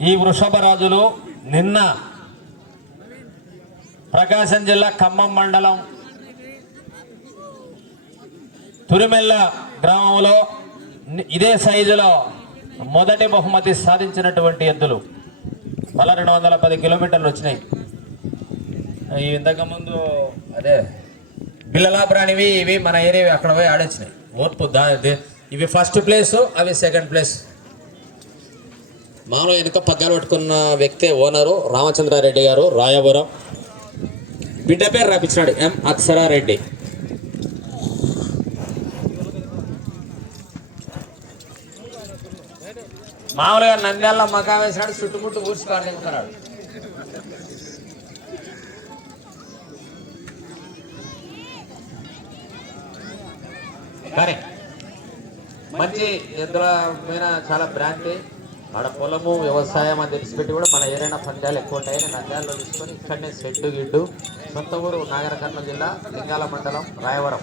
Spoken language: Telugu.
ఈ వృషభ రాజులు నిన్న ప్రకాశం జిల్లా ఖమ్మం మండలం తురిమెల్ల గ్రామంలో ఇదే సైజులో మొదటి బహుమతి సాధించినటువంటి ఎద్దులు. మళ్ళా రెండు వందల పది కిలోమీటర్లు వచ్చినాయి. ఇవి ఇంతకుముందు అదే బిల్లలాపురానివి ఇవి మన ఏరియా అక్కడ పోయి ఆడొచ్చినాయి. ఓర్పు దా ఇవి ఫస్ట్ ప్లేస్ అవి సెకండ్ ప్లేస్ మామూలు వెనుక పగ్గాలు పట్టుకున్న వ్యక్తే ఓనరు రామచంద్రారెడ్డి గారు రాయవరం. బిడ్డ పేరు రాపించినాడు ఎం అక్షరారెడ్డి. మామూలుగా నంద్యాల మకా వేసినాడు చుట్టుముట్టు ఊడ్చుకోవాలనుకున్నాడు కానీ మంచి ఎద్దుల మీద చాలా బ్రాంతి. ఆడ పొలము వ్యవసాయం అని తెలిసిపెట్టి కూడా మన ఏదైనా పందాలు ఎక్కువ ఉంటాయని నంద్యాలలో తీసుకొని ఇక్కడనే సెడ్డు గిడ్డు సొంత ఊరు నాగర జిల్లా లింగాల మండలం రాయవరం.